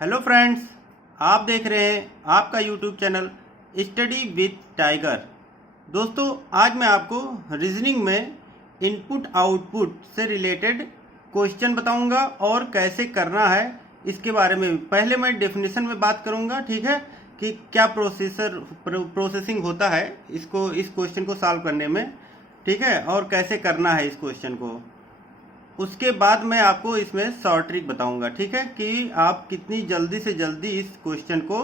Hello friends, आप देख रहे हैं आपका YouTube channel study with tiger. दोस्तों, आज मैं आपको रीजनिंग में इनपुट आउटपुट से रिलेटेड क्वेश्चन बताऊंगा और कैसे करना है इसके बारे में। पहले मैं डेफिनेशन में बात करूंगा, ठीक है, कि क्या प्रोसेसिंग होता है इस क्वेश्चन को सॉल्व करने में, ठीक है, और कैसे करना है इस क्वेश्चन को। उसके बाद मैं आपको इसमें शॉर्ट ट्रिक बताऊंगा, ठीक है, कि आप कितनी जल्दी से जल्दी इस क्वेश्चन को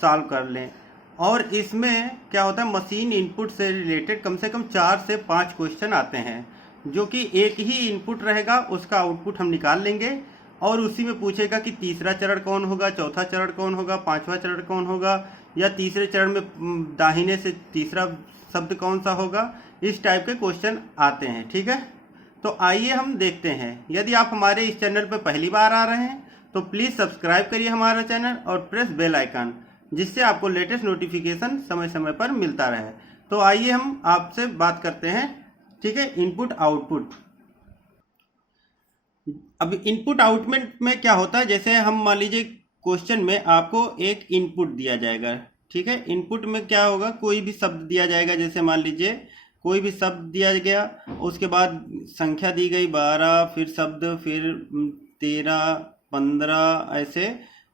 सॉल्व कर लें। और इसमें क्या होता है, मशीन इनपुट से रिलेटेड कम से कम 4 से 5 क्वेश्चन आते हैं, जो कि एक ही इनपुट रहेगा, उसका आउटपुट हम निकाल लेंगे और उसी में पूछेगा कि तीसरा चरण कौन होगा, चौथा चरण कौन होगा, पांचवा चरण कौन होगा, या तीसरे चरण में दाहिने से तीसरा शब्द कौन सा होगा। इस टाइप के क्वेश्चन आते हैं, ठीक है। तो आइए हम देखते हैं। यदि आप हमारे इस चैनल पर पहली बार आ रहे हैं तो प्लीज़ सब्सक्राइब करिए हमारा चैनल और प्रेस बेल आइकन, जिससे आपको लेटेस्ट नोटिफिकेशन समय समय पर मिलता रहे। तो आइए हम आपसे बात करते हैं, ठीक है, इनपुट आउटपुट। अब इनपुट आउटपुट में क्या होता है, जैसे हम मान लीजिए क्वेश्चन में आपको एक इनपुट दिया जाएगा, ठीक है। इनपुट में क्या होगा, कोई भी शब्द दिया जाएगा, जैसे मान लीजिए कोई भी शब्द दिया गया, उसके बाद संख्या दी गई 12, फिर शब्द, फिर 13, 15 ऐसे,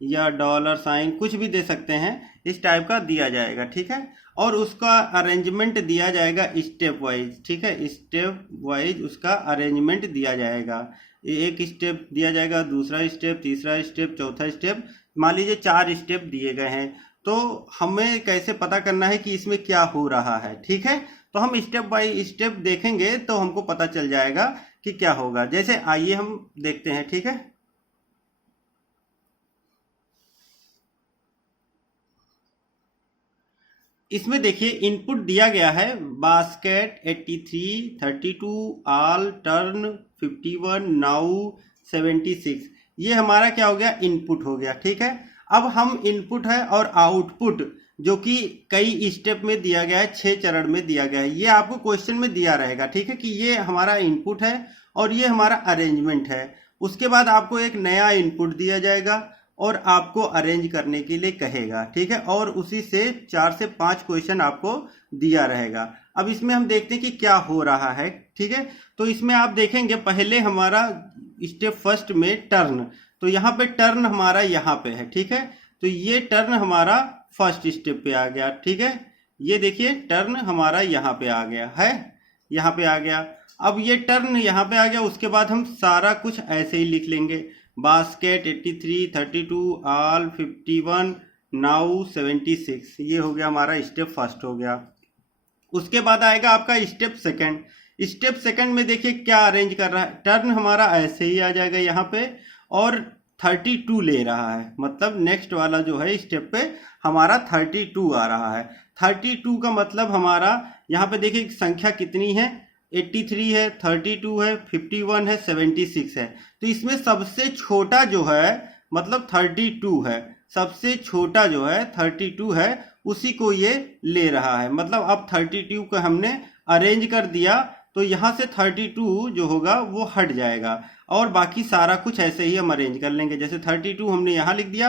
या डॉलर साइन, कुछ भी दे सकते हैं, इस टाइप का दिया जाएगा, ठीक है। और उसका अरेंजमेंट दिया जाएगा स्टेप वाइज, ठीक है, स्टेप वाइज उसका अरेंजमेंट दिया जाएगा। एक स्टेप दिया जाएगा, दूसरा स्टेप, तीसरा स्टेप, चौथा स्टेप, मान लीजिए 4 स्टेप दिए गए हैं। तो हमें कैसे पता करना है कि इसमें क्या हो रहा है, ठीक है। तो हम स्टेप बाय स्टेप देखेंगे तो हमको पता चल जाएगा कि क्या होगा। जैसे आइए हम देखते हैं, ठीक है। इसमें देखिए इनपुट दिया गया है बास्केट 83, 32, ऑल, टर्न 51, नाउ 76। ये हमारा क्या हो गया, इनपुट हो गया, ठीक है। अब हम इनपुट है और आउटपुट, जो कि कई स्टेप में दिया गया है, 6 चरण में दिया गया है, ये आपको क्वेश्चन में दिया रहेगा, ठीक है, कि ये हमारा इनपुट है और ये हमारा अरेंजमेंट है। उसके बाद आपको एक नया इनपुट दिया जाएगा और आपको अरेंज करने के लिए कहेगा, ठीक है, और उसी से 4 से 5 क्वेश्चन आपको दिया रहेगा। अब इसमें हम देखते हैं कि क्या हो रहा है, ठीक है। तो इसमें आप देखेंगे पहले हमारा स्टेप फर्स्ट में टर्न, तो यहाँ पे टर्न हमारा यहाँ पे है, ठीक है। तो ये टर्न हमारा फर्स्ट स्टेप पे आ गया, ठीक है। ये देखिए टर्न हमारा यहाँ पे आ गया है, यहाँ पे आ गया। अब ये टर्न यहाँ पे आ गया, उसके बाद हम सारा कुछ ऐसे ही लिख लेंगे, बास्केट 83, 32, ऑल 51, नाउ 76। ये हो गया हमारा स्टेप फर्स्ट हो गया। उसके बाद आएगा आपका स्टेप सेकंड। स्टेप सेकंड में देखिए क्या अरेंज कर रहा है, टर्न हमारा ऐसे ही आ जाएगा यहाँ पे और 32 ले रहा है, मतलब नेक्स्ट वाला जो है स्टेप पे हमारा 32 आ रहा है। 32 का मतलब हमारा यहाँ पे देखिए संख्या कितनी है, 83 है, 32 है, 51 है, 76 है। तो इसमें सबसे छोटा जो है मतलब 32 है, सबसे छोटा जो है 32 है, उसी को ये ले रहा है। मतलब अब 32 को हमने अरेंज कर दिया तो यहाँ से 32 जो होगा वो हट जाएगा और बाकी सारा कुछ ऐसे ही हम अरेंज कर लेंगे। जैसे 32 हमने यहाँ लिख दिया,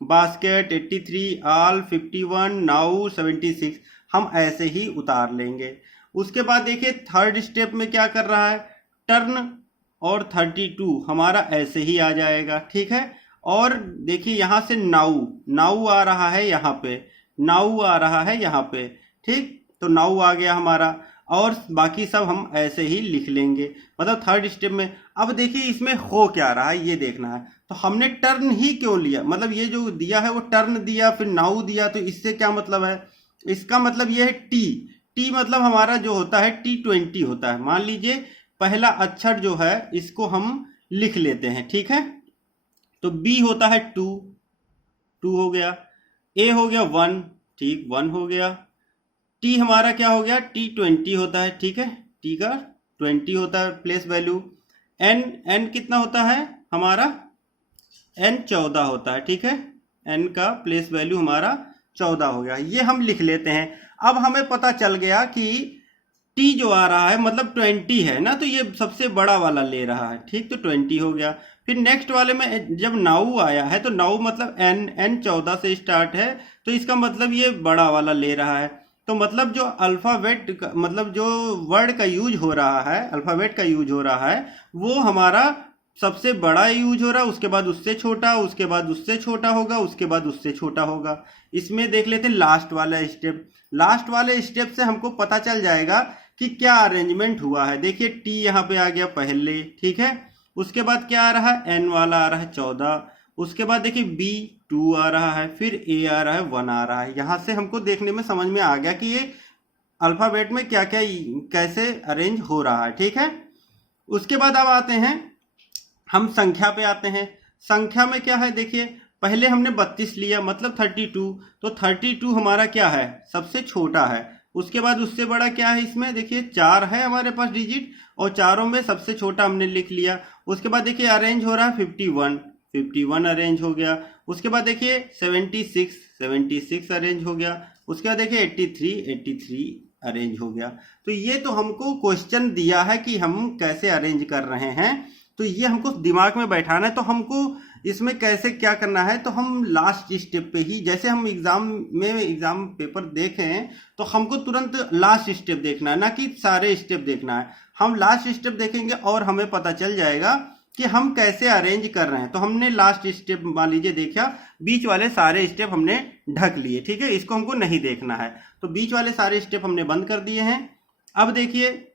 बास्केट 83, ऑल 51, नाउ 76, हम ऐसे ही उतार लेंगे। उसके बाद देखिए थर्ड स्टेप में क्या कर रहा है, टर्न और 32 हमारा ऐसे ही आ जाएगा, ठीक है। और देखिए यहाँ से नाउ, नाउ आ रहा है यहाँ पे, नाउ आ रहा है यहाँ पे, ठीक। तो नाउ आ गया हमारा और बाकी सब हम ऐसे ही लिख लेंगे, मतलब थर्ड स्टेप में। अब देखिए इसमें हो क्या रहा है ये देखना है। तो हमने टर्न ही क्यों लिया, मतलब ये जो दिया है वो टर्न दिया फिर नाउ दिया, तो इससे क्या मतलब है, इसका मतलब ये है टी। टी मतलब हमारा जो होता है T20 होता है। मान लीजिए पहला अक्षर जो है इसको हम लिख लेते हैं, ठीक है। तो B होता है 2, 2 हो गया, A हो गया 1, ठीक, 1 हो गया। T हमारा क्या हो गया, T20 होता है, ठीक है, T का 20 होता है प्लेस वैल्यू। N कितना होता है हमारा, N 14 होता है, ठीक है, N का प्लेस वैल्यू हमारा 14 हो गया। ये हम लिख लेते हैं। अब हमें पता चल गया कि टी जो आ रहा है मतलब 20 है ना, तो ये सबसे बड़ा वाला ले रहा है, ठीक, तो 20 हो गया। फिर नेक्स्ट वाले में जब नाउ आया है तो नाउ मतलब एन 14 से स्टार्ट है, तो इसका मतलब ये बड़ा वाला ले रहा है। तो मतलब जो अल्फ़ाबेट मतलब जो वर्ड का यूज हो रहा है, अल्फ़ाबेट का यूज हो रहा है, वो हमारा सबसे बड़ा यूज हो रहा है, उसके बाद उससे छोटा, उसके बाद उससे छोटा होगा, उसके बाद उससे छोटा होगा। इसमें देख लेते हैं लास्ट वाला स्टेप। लास्ट वाले स्टेप से हमको पता चल जाएगा कि क्या अरेंजमेंट हुआ है। देखिए टी यहाँ पे आ गया पहले, ठीक है, उसके बाद क्या आ रहा है, एन वाला आ रहा है 14, उसके बाद देखिए बी 2 आ रहा है, फिर ए आ रहा है 1 आ रहा है। यहाँ से हमको देखने में समझ में आ गया कि ये अल्फ़ाबेट में क्या क्या कैसे अरेंज हो रहा है, ठीक है। उसके बाद अब आते हैं हम संख्या पे आते हैं। संख्या में क्या है, देखिए पहले हमने 32 लिया मतलब 32, तो 32 हमारा क्या है, सबसे छोटा है। उसके बाद उससे बड़ा क्या है, इसमें देखिए 4 है हमारे पास डिजिट, और चारों में सबसे छोटा हमने लिख लिया। उसके बाद देखिए अरेंज हो रहा है 51 अरेंज हो गया। उसके बाद देखिए 76 अरेंज हो गया। उसके बाद देखिए 83 अरेंज हो गया। तो ये तो हमको क्वेश्चन दिया है कि हम कैसे अरेंज कर रहे हैं, तो ये हमको दिमाग में बैठाना है। तो हमको इसमें कैसे क्या करना है, तो हम लास्ट स्टेप पे ही, जैसे हम एग्जाम पेपर देखें तो हमको तुरंत लास्ट स्टेप देखना है, ना कि सारे स्टेप देखना है। हम लास्ट स्टेप देखेंगे और हमें पता चल जाएगा कि हम कैसे अरेंज कर रहे हैं। तो हमने लास्ट स्टेप मान लीजिए देखा, बीच वाले सारे स्टेप हमने ढक लिए, ठीक है, इसको हमको नहीं देखना है। तो बीच वाले सारे स्टेप हमने बंद कर दिए हैं। अब देखिए,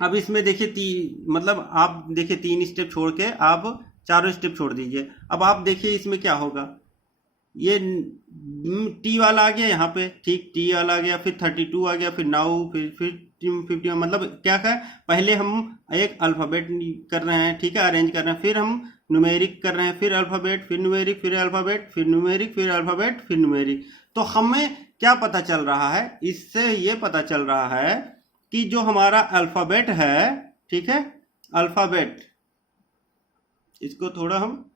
अब इसमें देखिए मतलब आप देखिए 3 स्टेप छोड़ के आप चारों स्टेप छोड़ दीजिए। अब आप देखिए इसमें क्या होगा, ये टी वाला आ गया यहाँ पे, ठीक, टी वाला आ गया, फिर 32 आ गया, फिर नाउ, फिर 50, मतलब क्या है, पहले हम एक अल्फ़ाबेट कर रहे हैं, ठीक है, अरेंज कर रहे हैं, फिर हम न्यूमेरिक कर रहे हैं, फिर अल्फ़ाबेट, फिर न्यूमेरिक, फिर अल्फ़ाबेट, फिर न्यूमेरिक, फिर अल्फ़ाबेट, फिर न्यूमेरिक। तो हमें क्या पता चल रहा है, इससे ये पता चल रहा है कि जो हमारा अल्फ़ाबेट है, ठीक है, अल्फ़ाबेट, इसको थोड़ा हम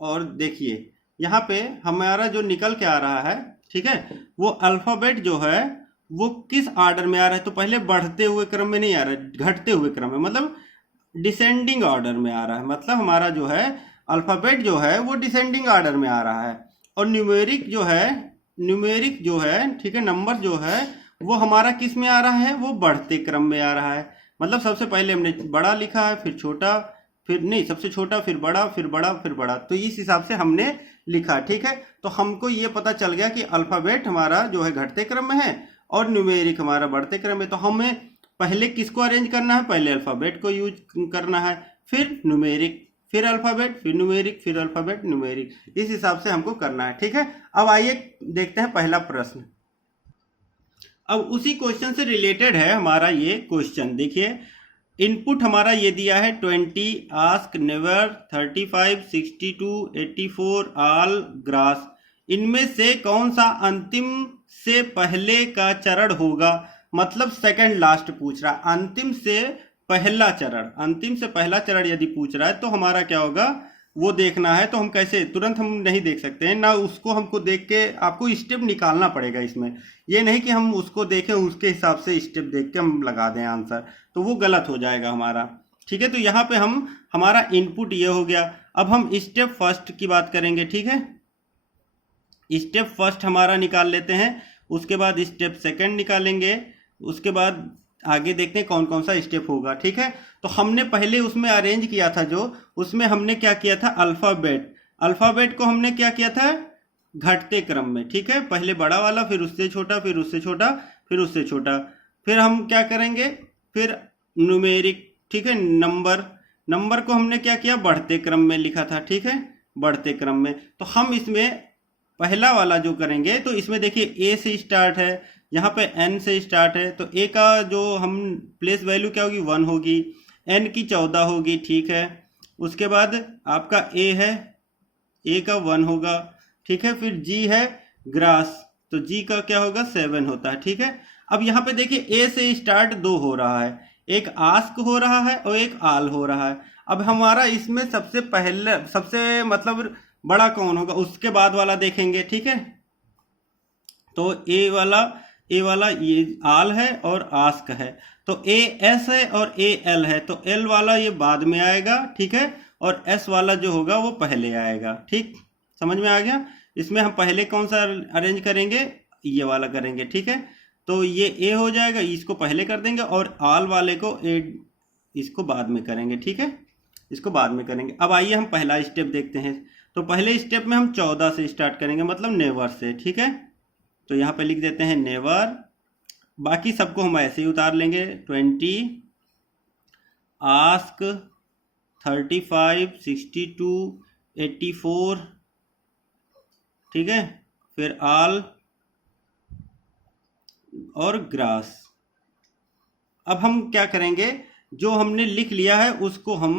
और देखिए, यहाँ पे हमारा जो निकल के आ रहा है, ठीक है, वो अल्फ़ाबेट जो है वो किस ऑर्डर में आ रहा है, तो पहले बढ़ते हुए क्रम में नहीं आ रहा है, घटते हुए क्रम में, मतलब डिसेंडिंग ऑर्डर में आ रहा है। मतलब हमारा जो है अल्फ़ाबेट जो है वो डिसेंडिंग ऑर्डर में आ रहा है। और न्यूमेरिक जो है, ठीक है, नंबर जो है वो हमारा किस में आ रहा है, वो बढ़ते क्रम में आ रहा है। मतलब सबसे पहले हमने बड़ा लिखा है, फिर छोटा, फिर नहीं, सबसे छोटा, फिर बड़ा, फिर बड़ा, फिर बड़ा, तो इस हिसाब से हमने लिखा, ठीक है। तो हमको ये पता चल गया कि अल्फ़ाबेट हमारा जो है घटते क्रम में है और न्यूमेरिक हमारा बढ़ते क्रम में। तो हमें पहले किसको अरेंज करना है, पहले अल्फ़ाबेट को यूज करना है, फिर न्यूमेरिक, फिर अल्फ़ाबेट, फिर न्यूमेरिक, फिर अल्फ़ाबेट, न्यूमेरिक, इस हिसाब से हमको करना है, ठीक है। अब आइए देखते हैं पहला प्रश्न। अब उसी क्वेश्चन से रिलेटेड है हमारा ये क्वेश्चन। देखिए इनपुट हमारा ये दिया है 20, आस्क, नेवर, 35, 62, 84, ऑल, ग्रास। इनमें से कौन सा अंतिम से पहले का चरण होगा, मतलब सेकंड लास्ट पूछ रहा है। अंतिम से पहला चरण यदि पूछ रहा है तो हमारा क्या होगा वो देखना है। तो हम कैसे, तुरंत हम नहीं देख सकते हैं ना, उसको हमको देख के आपको स्टेप निकालना पड़ेगा इसमें। ये नहीं कि हम उसको देखें उसके हिसाब से स्टेप देख के हम लगा दें आंसर, तो वो गलत हो जाएगा हमारा, ठीक है। तो यहाँ पे हमारा इनपुट ये हो गया। अब हम स्टेप फर्स्ट की बात करेंगे, ठीक है। स्टेप फर्स्ट हमारा निकाल लेते हैं, उसके बाद स्टेप सेकंड निकालेंगे, उसके बाद आगे देखते हैं कौन कौन सा स्टेप होगा, ठीक है। तो हमने पहले उसमें अरेंज किया था, जो उसमें हमने क्या किया था, अल्फ़ाबेट को हमने क्या किया था, घटते क्रम में, ठीक है। पहले बड़ा वाला, फिर उससे छोटा, फिर उससे छोटा, फिर उससे छोटा, फिर हम क्या करेंगे, फिर न्यूमेरिक, ठीक है। नंबर को हमने क्या किया, बढ़ते क्रम में लिखा था, ठीक है, बढ़ते क्रम में। तो हम इसमें पहला वाला जो करेंगे, तो इसमें देखिए ए से स्टार्ट है, यहाँ पे एन से स्टार्ट है, तो ए का जो हम प्लेस वैल्यू क्या होगी, 1 होगी, एन की 14 होगी, ठीक है। उसके बाद आपका ए है, ए का 1 होगा, ठीक है। फिर जी है, ग्रास, तो जी का क्या होगा, 7 होता है, ठीक है। अब यहाँ पे देखिए ए से स्टार्ट 2 हो रहा है, एक आस्क हो रहा है और एक आल हो रहा है। अब हमारा इसमें सबसे मतलब बड़ा कौन होगा, उसके बाद वाला देखेंगे, ठीक है। तो ए वाला ए वाला ये आल है और आस्क है, तो ए एस है और ए एल है, तो एल वाला ये बाद में आएगा, ठीक है, और एस वाला जो होगा वो पहले आएगा। ठीक, समझ में आ गया। इसमें हम पहले कौन सा अरेंज करेंगे, ये वाला करेंगे, ठीक है। तो ये ए हो जाएगा, इसको पहले कर देंगे, और आल वाले को ए इसको बाद में करेंगे, ठीक है, इसको बाद में करेंगे। अब आइए हम पहला स्टेप देखते हैं। तो पहले स्टेप में हम 14 से स्टार्ट करेंगे, मतलब नेवर से, ठीक है। तो यहाँ पे लिख देते हैं नेवर, बाकी सबको हम ऐसे ही उतार लेंगे। 20, आस्क, 35, 62, 84, ठीक है, फिर आल और ग्रास। अब हम क्या करेंगे, जो हमने लिख लिया है उसको हम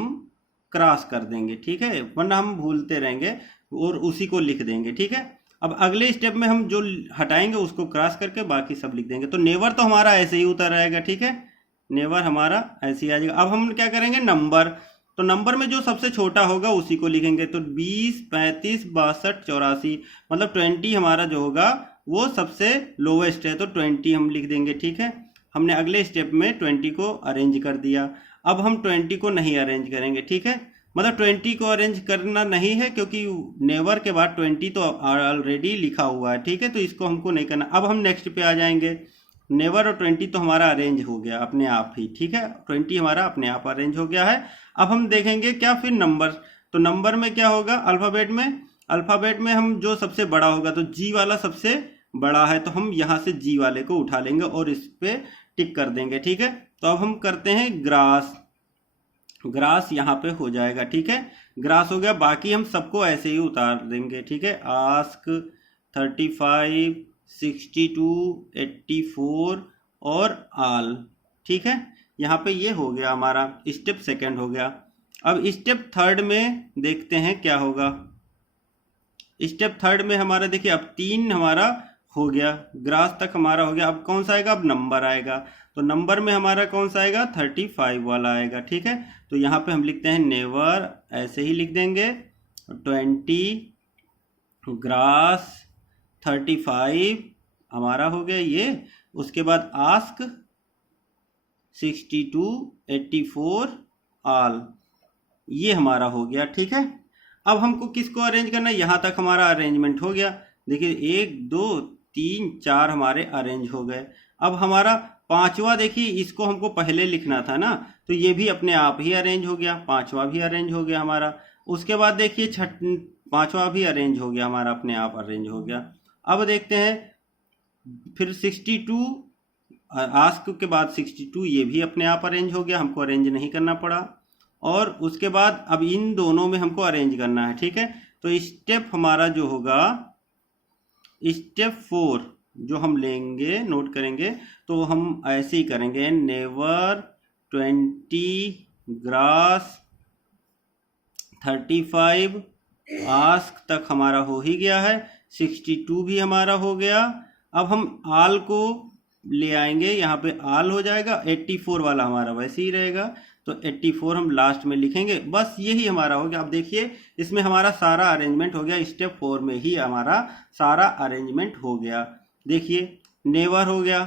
क्रॉस कर देंगे, ठीक है, वरना हम भूलते रहेंगे, और उसी को लिख देंगे, ठीक है। अब अगले स्टेप में हम जो हटाएंगे उसको क्रॉस करके बाकी सब लिख देंगे। तो नेवर तो हमारा ऐसे ही उतर आएगा, ठीक है, नेवर हमारा ऐसे ही आ जाएगा। अब हम क्या करेंगे, नंबर, तो नंबर में जो सबसे छोटा होगा उसी को लिखेंगे। तो 20, 35, 62, 84, मतलब 20 हमारा जो होगा वो सबसे लोवेस्ट है, तो 20 हम लिख देंगे, ठीक है। हमने अगले स्टेप में 20 को अरेंज कर दिया। अब हम 20 को नहीं अरेंज करेंगे, ठीक है, मतलब 20 को अरेंज करना नहीं है, क्योंकि नेवर के बाद 20 तो ऑलरेडी लिखा हुआ है, ठीक है, तो इसको हमको नहीं करना। अब हम नेक्स्ट पे आ जाएंगे। नेवर और 20 तो हमारा अरेंज हो गया अपने आप ही, ठीक है, 20 हमारा अपने आप अरेंज हो गया है। अब हम देखेंगे क्या, फिर नंबर। तो नंबर में क्या होगा, अल्फ़ाबेट में हम जो सबसे बड़ा होगा, तो जी वाला सबसे बड़ा है, तो हम यहाँ से जी वाले को उठा लेंगे और इस पे टिक कर देंगे, ठीक है। तो अब हम करते हैं ग्रास, ग्रास यहाँ पे हो जाएगा, ठीक है, ग्रास हो गया। बाकी हम सबको ऐसे ही उतार देंगे, ठीक है, आस्क, 35, 62, 84 और आल, ठीक है। यहाँ पे ये हो गया हमारा स्टेप सेकंड हो गया। अब स्टेप थर्ड में देखते हैं क्या होगा। स्टेप थर्ड में हमारा देखिए, अब 3 हमारा हो गया, ग्रास तक हमारा हो गया। अब कौन सा आएगा, अब नंबर आएगा। तो नंबर में हमारा कौन सा आएगा, 35 वाला आएगा, ठीक है। तो यहाँ पे हम लिखते हैं नेवर, ऐसे ही लिख देंगे, 20, ग्रास, 35 हमारा हो गया ये। उसके बाद आस्क, 62, 84, आल, ये हमारा हो गया, ठीक है। अब हमको किसको अरेंज करना है, यहाँ तक हमारा अरेंजमेंट हो गया। देखिए 1, 2, 3, 4 हमारे अरेंज हो गए। अब हमारा पांचवा देखिए, इसको हमको पहले लिखना था ना, तो ये भी अपने आप ही अरेंज हो गया, पांचवा भी अरेंज हो गया हमारा। उसके बाद देखिए पांचवा भी अरेंज हो गया हमारा, अपने आप अरेंज हो गया। अब देखते हैं फिर 62, आस्क के बाद 62, ये भी अपने आप अरेंज हो गया, हमको अरेंज नहीं करना पड़ा। और उसके बाद अब इन दोनों में हमको अरेंज करना है, ठीक है। तो स्टेप हमारा जो होगा, स्टेप 4 जो हम लेंगे, नोट करेंगे, तो हम ऐसे ही करेंगे, नेवर, 20, ग्रास, 35, आस्क तक हमारा हो ही गया है, 62 भी हमारा हो गया। अब हम आल को ले आएंगे, यहाँ पे आल हो जाएगा, 84 वाला हमारा वैसे ही रहेगा, तो 84 हम लास्ट में लिखेंगे, बस यही हमारा हो गया। अब देखिए इसमें हमारा सारा अरेंजमेंट हो गया, स्टेप 4 में ही हमारा सारा अरेंजमेंट हो गया। देखिए नेवर हो गया,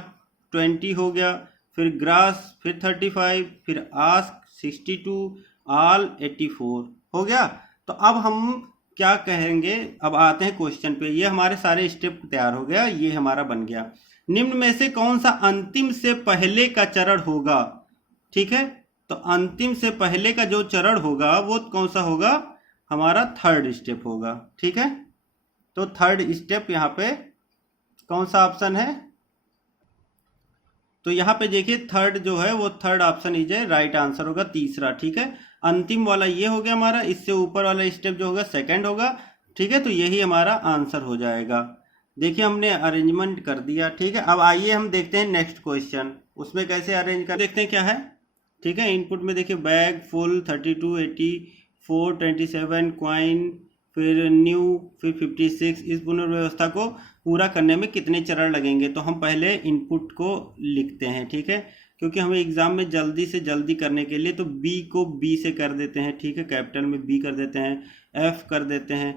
20 हो गया, फिर ग्रास, फिर 35, फिर आस्क, 62, आल, 84 हो गया। तो अब हम क्या कहेंगे, अब आते हैं क्वेश्चन पे। ये हमारे सारे स्टेप तैयार हो गया, ये हमारा बन गया। निम्न में से कौन सा अंतिम से पहले का चरण होगा, ठीक है। तो अंतिम से पहले का जो चरण होगा वो कौन सा होगा, हमारा थर्ड स्टेप होगा, ठीक है। तो थर्ड स्टेप यहाँ पे कौन सा ऑप्शन है, तो यहाँ पे देखिए थर्ड जो है वो third option is a right answer होगा, तीसरा, ठीक है। अंतिम वाला ये हो गया हमारा, इससे ऊपर वाला स्टेप जो होगा सेकंड होगा, ठीक है। तो यही हमारा आंसर हो जाएगा। देखिए हमने अरेंजमेंट कर दिया, ठीक है। अब आइए हम देखते हैं नेक्स्ट क्वेश्चन, उसमें कैसे अरेंज कर, देखते हैं क्या है, ठीक है। इनपुट में देखिए बैग फुल, 32, 84, 27, क्वाइन, फिर न्यू, फिर 56। इस पुनर्व्यवस्था को पूरा करने में कितने चरण लगेंगे, तो हम पहले इनपुट को लिखते हैं, ठीक है, क्योंकि हमें एग्जाम में जल्दी से जल्दी करने के लिए, तो बी को बी से कर देते हैं, ठीक है, कैपिटल में बी कर देते हैं, एफ कर देते हैं,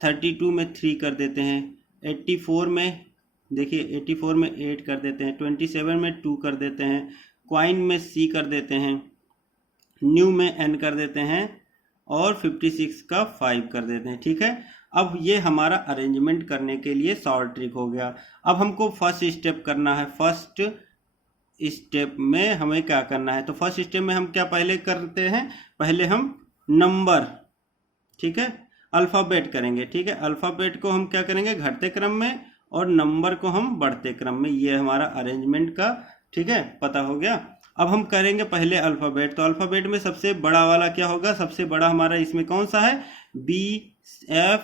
32 में 3 कर देते हैं, 84 में देखिए 84 में 8 कर देते हैं, 27 में 2 कर देते हैं, क्वाइन में C कर देते हैं, न्यू में N कर देते हैं और 56 का 5 कर देते हैं। ठीक है, अब ये हमारा अरेंजमेंट करने के लिए शॉर्ट ट्रिक हो गया। अब हमको फर्स्ट स्टेप करना है। फर्स्ट स्टेप में हमें क्या करना है, तो फर्स्ट स्टेप में हम क्या पहले करते हैं, पहले हम नंबर, ठीक है, अल्फ़ाबेट करेंगे। ठीक है, अल्फ़ाबेट को हम क्या करेंगे, घटते क्रम में, और नंबर को हम बढ़ते क्रम में। ये हमारा अरेंजमेंट का, ठीक है, पता हो गया। अब हम करेंगे पहले अल्फ़ाबेट। तो अल्फ़ाबेट में सबसे बड़ा वाला क्या होगा, सबसे बड़ा हमारा इसमें कौन सा है, B F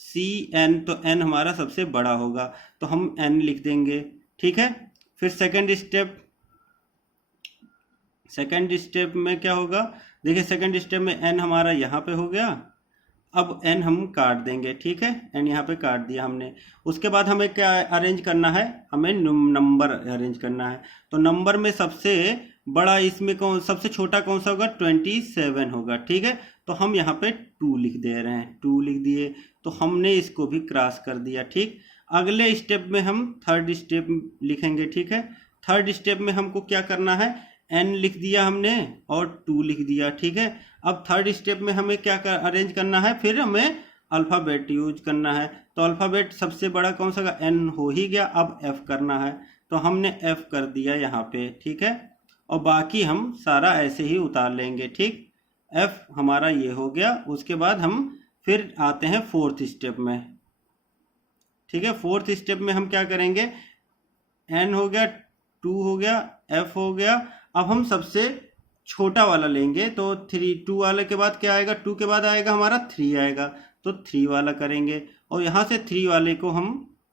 C N, तो N हमारा सबसे बड़ा होगा, तो हम N लिख देंगे। ठीक है, फिर सेकंड स्टेप में क्या होगा, देखिए सेकंड स्टेप में N हमारा यहाँ पे हो गया। अब N हम काट देंगे। ठीक है, N यहाँ पे काट दिया हमने। उसके बाद हमें क्या अरेंज करना है, हमें नंबर अरेंज करना है। तो नंबर में सबसे बड़ा इसमें सबसे छोटा कौन सा होगा, 27 होगा। ठीक है, तो हम यहाँ पे 2 लिख दे रहे हैं, 2 लिख दिए, तो हमने इसको भी क्रॉस कर दिया। ठीक, अगले स्टेप में हम थर्ड स्टेप लिखेंगे। ठीक है, थर्ड स्टेप में हमको क्या करना है, N लिख दिया हमने और 2 लिख दिया। ठीक है, अब थर्ड स्टेप में हमें क्या अरेंज करना है, फिर हमें अल्फ़ाबेट यूज करना है। तो अल्फ़ाबेट सबसे बड़ा कौन सा, N हो ही गया, अब F करना है, तो हमने F कर दिया यहाँ पे। ठीक है, और बाकी हम सारा ऐसे ही उतार लेंगे। ठीक, F हमारा ये हो गया। उसके बाद हम फिर आते हैं फोर्थ स्टेप में। ठीक है, फोर्थ स्टेप में हम क्या करेंगे, N हो गया, 2 हो गया, F हो गया। अब हम सबसे छोटा वाला लेंगे, तो 2 वाले के बाद क्या आएगा, 2 के बाद आएगा हमारा 3 आएगा, तो 3 वाला करेंगे, और यहाँ से 3 वाले को हम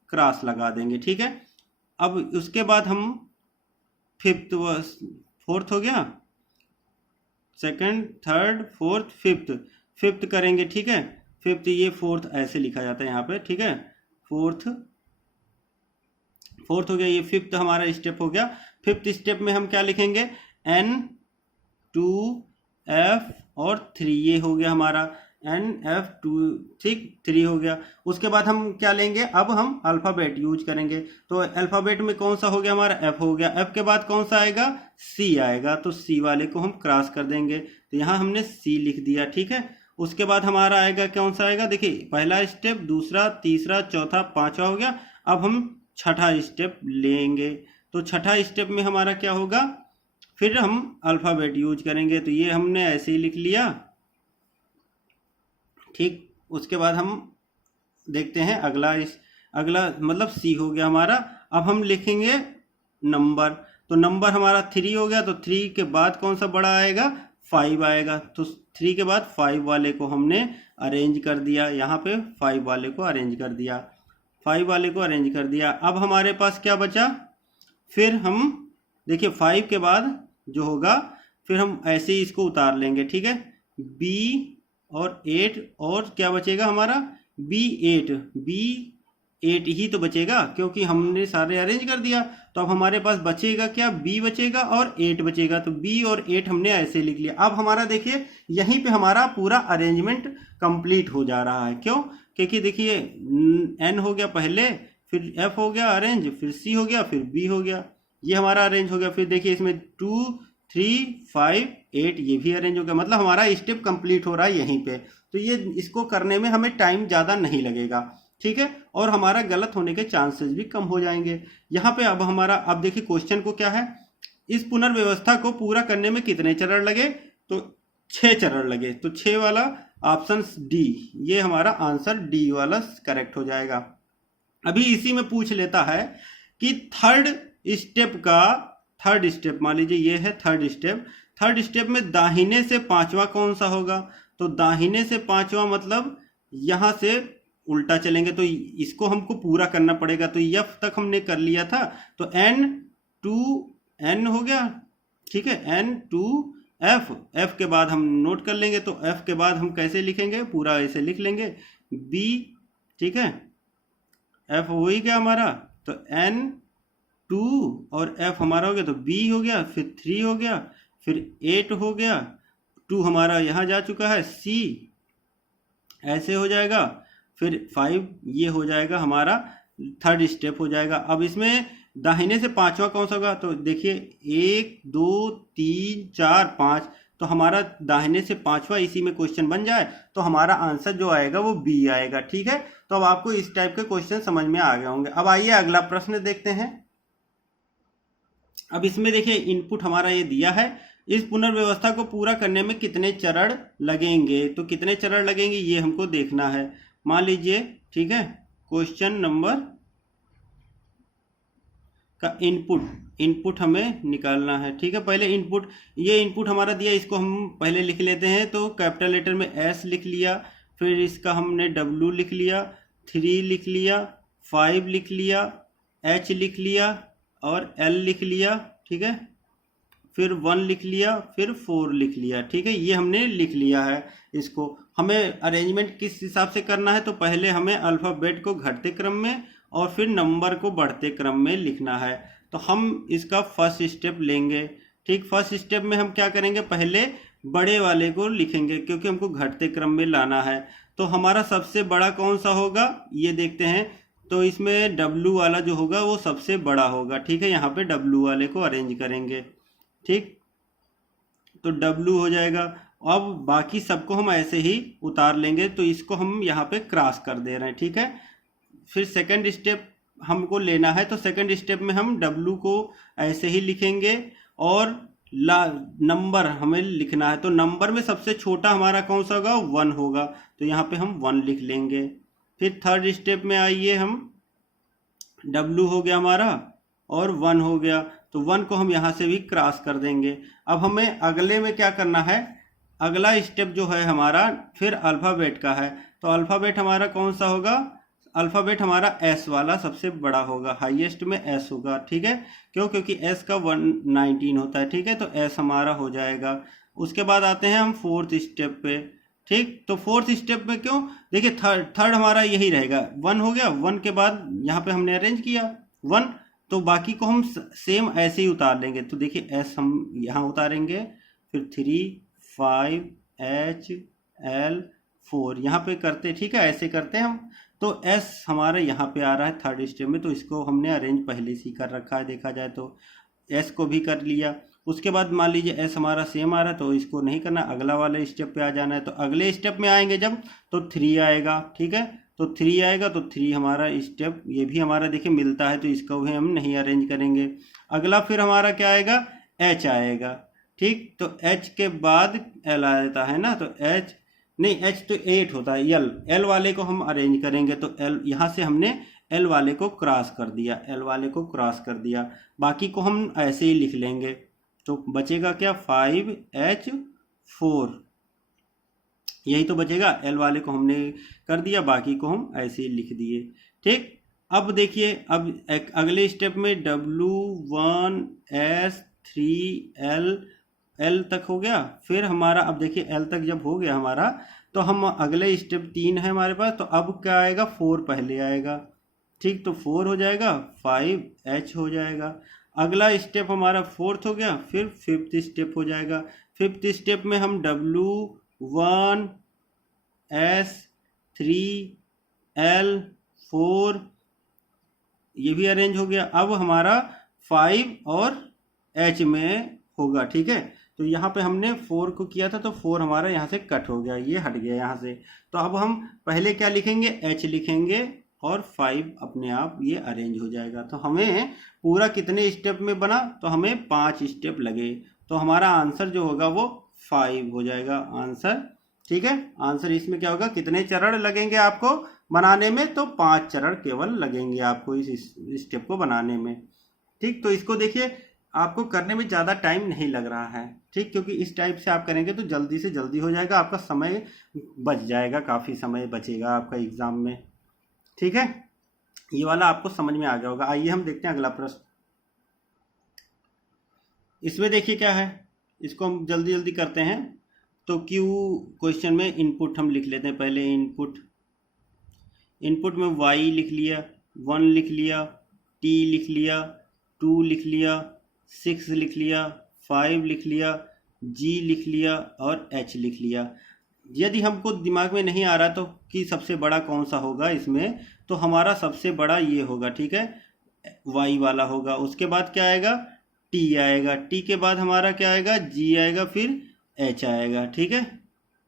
क्रॉस लगा देंगे। ठीक है, अब उसके बाद हम फोर्थ हो गया, सेकंड, थर्ड, फोर्थ, फिफ्थ करेंगे। ठीक है, फिफ्थ, ये फोर्थ ऐसे लिखा जाता है यहाँ पे। ठीक है, फोर्थ हो गया, ये फिफ्थ हमारा स्टेप हो गया। फिफ्थ स्टेप में हम क्या लिखेंगे, N 2 F और 3, ये हो गया हमारा N F 2, ठीक, 3 हो गया। उसके बाद हम क्या लेंगे, अब हम अल्फ़ाबेट यूज करेंगे। तो अल्फ़ाबेट में कौन सा हो गया हमारा, F हो गया। F के बाद कौन सा आएगा, C आएगा, तो C वाले को हम क्रॉस कर देंगे, तो यहाँ हमने C लिख दिया। ठीक है, उसके बाद हमारा आएगा, कौन सा आएगा, देखिए पहला स्टेप, दूसरा, तीसरा, चौथा, पांचवा हो गया। अब हम छठा स्टेप लेंगे, तो छठा स्टेप में हमारा क्या होगा, फिर हम अल्फ़ाबेट यूज करेंगे, तो ये हमने ऐसे ही लिख लिया। ठीक, उसके बाद हम देखते हैं अगला मतलब C हो गया हमारा। अब हम लिखेंगे नंबर, तो नंबर हमारा 3 हो गया, तो 3 के बाद कौन सा बड़ा आएगा, 5 आएगा, तो 3 के बाद 5 वाले को हमने अरेंज कर दिया, यहाँ पे 5 वाले को अरेंज कर दिया, 5 वाले को अरेंज कर दिया। अब हमारे पास क्या बचा, फिर हम देखिए 5 के बाद जो होगा, फिर हम ऐसे ही इसको उतार लेंगे। ठीक है, B और 8, और क्या बचेगा हमारा, B8 ही तो बचेगा, क्योंकि हमने सारे अरेंज कर दिया। तो अब हमारे पास बचेगा क्या, B बचेगा और 8 बचेगा, तो B और 8 हमने ऐसे लिख लिया। अब हमारा देखिए यहीं पे हमारा पूरा अरेंजमेंट कंप्लीट हो जा रहा है। क्यों, क्योंकि देखिए N हो गया पहले, फिर F हो गया अरेंज, फिर C हो गया, फिर B हो गया, ये हमारा अरेंज हो गया। फिर देखिए इसमें 2 3 5 8, ये भी अरेंज हो गया, मतलब हमारा स्टेप कंप्लीट हो रहा है यहीं पे। तो ये इसको करने में हमें टाइम ज़्यादा नहीं लगेगा। ठीक है, और हमारा गलत होने के चांसेस भी कम हो जाएंगे यहाँ पे। अब हमारा, अब देखिए क्वेश्चन को क्या है, इस पुनर्व्यवस्था को पूरा करने में कितने चरण लगे, तो 6 चरण लगे, तो 6 वाला ऑप्शन डी, ये हमारा आंसर डी वाला करेक्ट हो जाएगा। अभी इसी में पूछ लेता है कि थर्ड स्टेप मान लीजिए ये है थर्ड स्टेप में दाहिने से पांचवा कौन सा होगा, तो दाहिने से पांचवा मतलब यहां से उल्टा चलेंगे, तो इसको हमको पूरा करना पड़ेगा। तो F तक हमने कर लिया था, तो N हो गया। ठीक है, N2F, F के बाद हम नोट कर लेंगे, तो F के बाद हम कैसे लिखेंगे, पूरा ऐसे लिख लेंगे B। ठीक है, F हो ही गया हमारा, तो N2 और F हमारा हो गया, तो B हो गया, फिर 3 हो गया, फिर 8 हो गया, 2 हमारा यहाँ जा चुका है, C ऐसे हो जाएगा, फिर 5 ये हो जाएगा हमारा थर्ड स्टेप हो जाएगा। अब इसमें दाहिने से पांचवा कौन सा होगा, तो देखिए 1 2 3 4 5, तो हमारा दाहिने से पांचवा इसी में क्वेश्चन बन जाए तो हमारा आंसर जो आएगा वो बी आएगा। ठीक है, तो अब आपको इस टाइप के क्वेश्चन समझ में आ गए होंगे। अब आइए अगला प्रश्न देखते हैं। अब इसमें देखिए इनपुट हमारा ये दिया है, इस पुनर्व्यवस्था को पूरा करने में कितने चरण लगेंगे, तो कितने चरण लगेंगे ये हमको देखना है। मान लीजिए, ठीक है, क्वेश्चन नंबर का इनपुट हमें निकालना है। ठीक है, पहले इनपुट, ये इनपुट हमारा दिया, इसको हम पहले लिख लेते हैं। तो कैपिटल लेटर में एस लिख लिया, फिर इसका हमने डब्ल्यू लिख लिया, 3 लिख लिया, 5 लिख लिया, एच लिख लिया और एल लिख लिया। ठीक है, फिर 1 लिख लिया, फिर 4 लिख लिया। ठीक है, ये हमने लिख लिया है। इसको हमें अरेंजमेंट किस हिसाब से करना है, तो पहले हमें अल्फ़ाबेट को घटते क्रम में और फिर नंबर को बढ़ते क्रम में लिखना है। तो हम इसका फर्स्ट स्टेप लेंगे। ठीक, फर्स्ट स्टेप में हम क्या करेंगे, पहले बड़े वाले को लिखेंगे क्योंकि हमको घटते क्रम में लाना है। तो हमारा सबसे बड़ा कौन सा होगा ये देखते हैं। तो इसमें डब्लू वाला जो होगा वो सबसे बड़ा होगा। ठीक है, यहाँ पे डब्लू वाले को अरेंज करेंगे। ठीक, तो डब्लू हो जाएगा। अब बाकी सबको हम ऐसे ही उतार लेंगे, तो इसको हम यहाँ पे क्रॉस कर दे रहे हैं। ठीक है, फिर सेकंड स्टेप हमको लेना है, तो सेकंड स्टेप में हम डब्लू को ऐसे ही लिखेंगे और नंबर हमें लिखना है। तो नंबर में सबसे छोटा हमारा कौन सा होगा, 1 होगा, तो यहाँ पे हम 1 लिख लेंगे। फिर थर्ड स्टेप में आइए, हम डब्लू हो गया हमारा और 1 हो गया, तो 1 को हम यहाँ से भी क्रॉस कर देंगे। अब हमें अगले में क्या करना है, अगला स्टेप जो है हमारा फिर अल्फ़ाबेट का है। तो अल्फ़ाबेट हमारा कौन सा होगा, अल्फ़ाबेट हमारा एस वाला सबसे बड़ा होगा, हाईएस्ट में एस होगा। ठीक है, क्यों, क्योंकि एस का 119 होता है। ठीक है, तो एस हमारा हो जाएगा। उसके बाद आते हैं हम फोर्थ स्टेप पे। ठीक, तो फोर्थ स्टेप में क्यों, देखिए थर्ड हमारा यही रहेगा, 1 हो गया, 1 के बाद यहाँ पे हमने अरेंज किया 1, तो बाकी को हम सेम ऐसे ही उतार लेंगे। तो देखिए एस हम यहाँ उतारेंगे, फिर 3 5 एच एल 4 यहाँ पे करते। ठीक है, ऐसे करते हैं हम। तो एस हमारा यहाँ पे आ रहा है थर्ड स्टेप में, तो इसको हमने अरेंज पहले से ही कर रखा है, देखा जाए तो एस को भी कर लिया। उसके बाद मान लीजिए एस हमारा सेम आ रहा है, तो इसको नहीं करना, अगला वाले स्टेप पे आ जाना है। तो अगले स्टेप में आएंगे जब, तो 3 आएगा। ठीक है, तो 3 आएगा, तो 3 हमारा स्टेप ये भी हमारा देखिए मिलता है, तो इसको भी हम नहीं अरेंज करेंगे। अगला फिर हमारा क्या आएगा, एच आएगा। ठीक, तो एच के बाद एल आ जाता है ना, तो एच नहीं, एच तो 8 होता है, एल वाले को हम अरेंज करेंगे। तो एल यहाँ से हमने एल वाले को क्रॉस कर दिया, एल वाले को क्रॉस कर दिया, बाकी को हम ऐसे ही लिख लेंगे। तो बचेगा क्या, 5H4, यही तो बचेगा। एल वाले को हमने कर दिया, बाकी को हम ऐसे ही लिख दिए। ठीक, अब देखिए, अब अगले स्टेप में W1S3L एल तक हो गया। फिर हमारा अब देखिए एल तक जब हो गया हमारा, तो हम अगले स्टेप 3 है हमारे पास, तो अब क्या आएगा, 4 पहले आएगा। ठीक, तो 4 हो जाएगा, 5H हो जाएगा। अगला स्टेप हमारा फोर्थ हो गया, फिर फिफ्थ स्टेप हो जाएगा। फिफ्थ स्टेप में हम W1S3L4 ये भी अरेंज हो गया। अब हमारा 5 और H में होगा। ठीक है, तो यहाँ पे हमने 4 को किया था, तो 4 हमारा यहाँ से कट हो गया, ये हट गया यहाँ से। तो अब हम पहले क्या लिखेंगे, H लिखेंगे और 5 अपने आप ये अरेंज हो जाएगा। तो हमें पूरा कितने स्टेप में बना, तो हमें 5 स्टेप लगे, तो हमारा आंसर जो होगा वो 5 हो जाएगा आंसर। ठीक है, आंसर इसमें क्या होगा, कितने चरण लगेंगे आपको बनाने में, तो 5 चरण केवल लगेंगे आपको इस स्टेप को बनाने में। ठीक, तो इसको देखिए आपको करने में ज़्यादा टाइम नहीं लग रहा है। ठीक, क्योंकि इस टाइप से आप करेंगे तो जल्दी से जल्दी हो जाएगा, आपका समय बच जाएगा, काफ़ी समय बचेगा आपका एग्ज़ाम में। ठीक है, ये वाला आपको समझ में आ गया होगा। आइए हम देखते हैं अगला प्रश्न। इसमें देखिए क्या है, इसको हम जल्दी जल्दी करते हैं। तो क्यू क्वेश्चन में इनपुट हम लिख लेते हैं पहले। इनपुट में वाई लिख लिया, 1 लिख लिया, टी लिख लिया, 2 लिख लिया, 6 लिख लिया, 5 लिख लिया, जी लिख लिया और एच लिख लिया। यदि हमको दिमाग में नहीं आ रहा तो कि सबसे बड़ा कौन सा होगा इसमें, तो हमारा सबसे बड़ा ये होगा, ठीक है, वाई वाला होगा। उसके बाद क्या आएगा, टी आएगा, टी के बाद हमारा क्या आएगा, जी आएगा, फिर एच आएगा, ठीक है।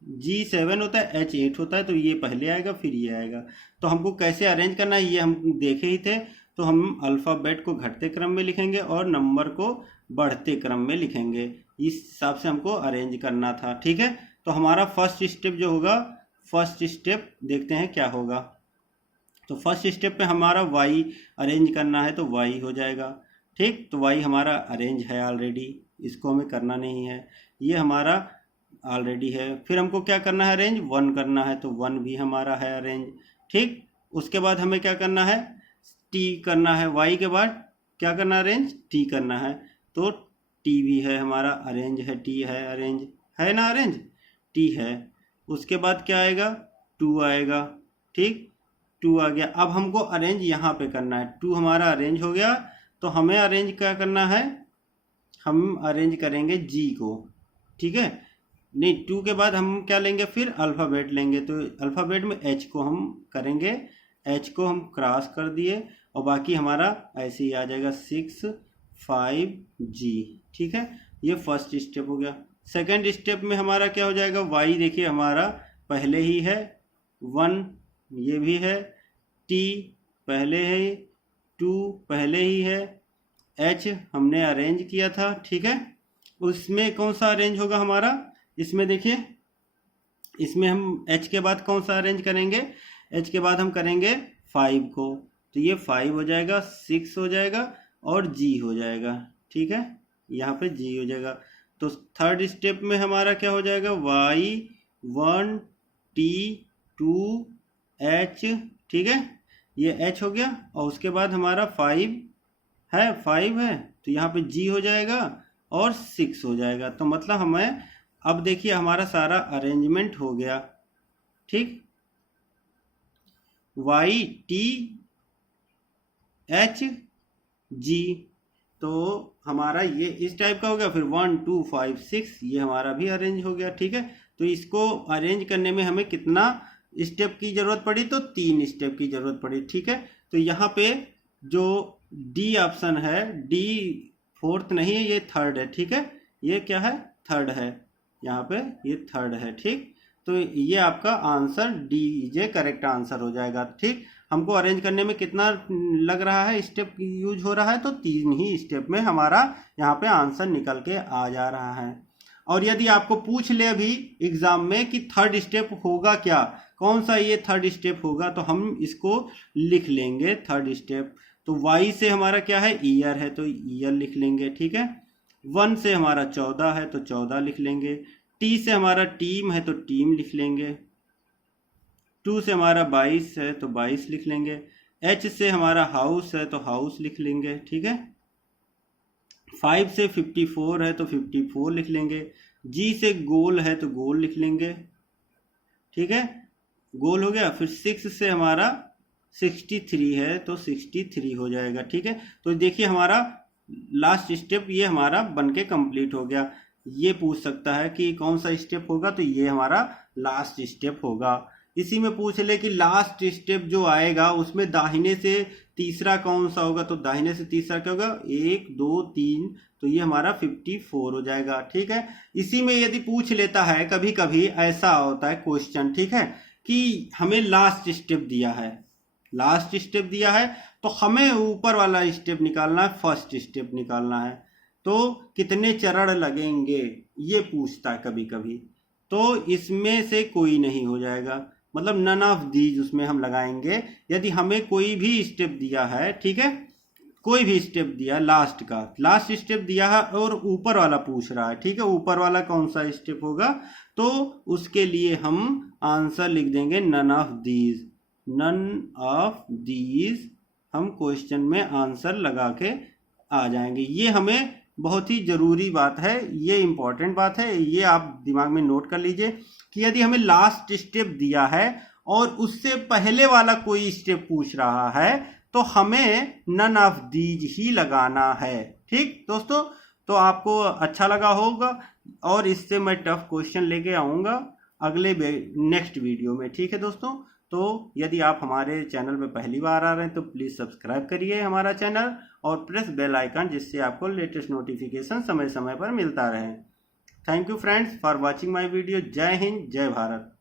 G7 होता है, H8 होता है, तो ये पहले आएगा फिर ये आएगा। तो हमको कैसे अरेंज करना है ये हम देखे ही थे। तो हम अल्फ़ाबेट को घटते क्रम में लिखेंगे और नंबर को बढ़ते क्रम में लिखेंगे, इस हिसाब से हमको अरेंज करना था, ठीक है। तो हमारा फर्स्ट स्टेप जो होगा, फर्स्ट स्टेप देखते हैं क्या होगा। तो फर्स्ट स्टेप पे हमारा वाई अरेंज करना है, तो वाई हो जाएगा, ठीक। तो वाई हमारा अरेंज है ऑलरेडी, इसको हमें करना नहीं है, ये हमारा ऑलरेडी है। फिर हमको क्या करना है, अरेंज 1 करना है, तो 1 भी हमारा है अरेंज, ठीक। उसके बाद हमें क्या करना है, टी करना है, वाई के बाद क्या करना है, अरेंज टी करना है, तो टी भी है हमारा अरेंज है, टी है अरेंज है ना, अरेंज टी है। उसके बाद क्या आएगा, 2 आएगा, ठीक, 2 आ गया। अब हमको अरेंज यहाँ पे करना है, 2 हमारा अरेंज हो गया। तो हमें अरेंज क्या करना है, हम अरेंज करेंगे जी को, ठीक है। नहीं, 2 के बाद हम क्या लेंगे, फिर अल्फ़ाबेट लेंगे, तो अल्फ़ाबेट में एच को हम करेंगे, एच को हम क्रॉस कर दिए और बाकी हमारा ऐसे ही आ जाएगा 6 5 जी, ठीक है। ये फर्स्ट स्टेप हो गया। सेकंड स्टेप में हमारा क्या हो जाएगा, वाई देखिए हमारा पहले ही है, 1 ये भी है, टी पहले है, 2 पहले ही है, एच हमने अरेंज किया था, ठीक है। उसमें कौन सा अरेंज होगा हमारा, इसमें देखिए, इसमें हम एच के बाद कौन सा अरेंज करेंगे, एच के बाद हम करेंगे 5 को, तो ये 5 हो जाएगा, 6 हो जाएगा और जी हो जाएगा, ठीक है, यहाँ पे जी हो जाएगा। तो थर्ड स्टेप में हमारा क्या हो जाएगा, वाई 1 टी 2 एच, ठीक है, ये एच हो गया। और उसके बाद हमारा 5 है, तो यहाँ पे जी हो जाएगा और 6 हो जाएगा। तो मतलब हमें अब देखिए हमारा सारा अरेंजमेंट हो गया, ठीक, वाई टी एच जी, तो हमारा ये इस टाइप का हो गया। फिर 1 2 5 6 ये हमारा भी अरेंज हो गया, ठीक है। तो इसको अरेंज करने में हमें कितना स्टेप की जरूरत पड़ी, तो 3 स्टेप की जरूरत पड़ी, ठीक है। तो यहाँ पे जो डी ऑप्शन है, डी फोर्थ नहीं है, ये थर्ड है, ठीक है, ये क्या है, थर्ड है, यहाँ पे ये थर्ड है, ठीक। तो ये आपका answer D J correct answer हो जाएगा, ठीक। हमको अरेंज करने में कितना लग रहा है, स्टेप यूज हो रहा है, तो 3 ही स्टेप में हमारा यहाँ पे आंसर निकल के आ जा रहा है। और यदि आपको पूछ ले अभी एग्जाम में कि थर्ड स्टेप होगा क्या, कौन सा ये थर्ड स्टेप होगा, तो हम इसको लिख लेंगे थर्ड स्टेप। तो वाई से हमारा क्या है, ईयर है, तो ईयर लिख लेंगे, ठीक है। 1 से हमारा 14 है, तो 14 लिख लेंगे। टी से हमारा टीम है, तो टीम लिख लेंगे। 2 से हमारा 22 है, तो 22 लिख लेंगे। एच से हमारा हाउस है, तो हाउस लिख लेंगे, ठीक है। 5 से 54 है, तो 54 लिख लेंगे। जी से गोल है, तो गोल लिख लेंगे, ठीक है, गोल हो गया। फिर 6 से हमारा 63 है, तो 63 हो जाएगा, ठीक है। तो देखिए हमारा लास्ट स्टेप ये हमारा बनके कंप्लीट हो गया। ये पूछ सकता है कि कौन सा स्टेप होगा, तो ये हमारा लास्ट स्टेप होगा। इसी में पूछ ले कि लास्ट स्टेप जो आएगा उसमें दाहिने से तीसरा कौन सा होगा, तो दाहिने से तीसरा क्या होगा, 1 2 3, तो ये हमारा 54 हो जाएगा, ठीक है। इसी में यदि पूछ लेता है, कभी कभी ऐसा होता है क्वेश्चन, ठीक है, कि हमें लास्ट स्टेप दिया है, लास्ट स्टेप दिया है, तो हमें ऊपर वाला स्टेप निकालना है, फर्स्ट स्टेप निकालना है, तो कितने चरण लगेंगे ये पूछता है कभी कभी। तो इसमें से कोई नहीं हो जाएगा, मतलब नन ऑफ दीज उसमें हम लगाएंगे। यदि हमें कोई भी स्टेप दिया है, ठीक है, कोई भी स्टेप दिया लास्ट का, लास्ट स्टेप दिया है और ऊपर वाला पूछ रहा है, ठीक है, ऊपर वाला कौन सा स्टेप होगा, तो उसके लिए हम आंसर लिख देंगे none of these, none of these हम क्वेश्चन में आंसर लगा के आ जाएंगे। ये हमें बहुत ही जरूरी बात है, ये इंपॉर्टेंट बात है, ये आप दिमाग में नोट कर लीजिए कि यदि हमें लास्ट स्टेप दिया है और उससे पहले वाला कोई स्टेप पूछ रहा है, तो हमें नन ऑफ दीज ही लगाना है, ठीक दोस्तों। तो आपको अच्छा लगा होगा और इससे मैं टफ क्वेश्चन लेके आऊँगा अगले नेक्स्ट वीडियो में। ठीक है दोस्तों, तो यदि आप हमारे चैनल में पहली बार आ रहे हैं तो प्लीज़ सब्सक्राइब करिए हमारा चैनल और प्रेस बेल आइकन, जिससे आपको लेटेस्ट नोटिफिकेशन समय समय पर मिलता रहे। Thank you friends for watching my video. जय हिंद, जय भारत।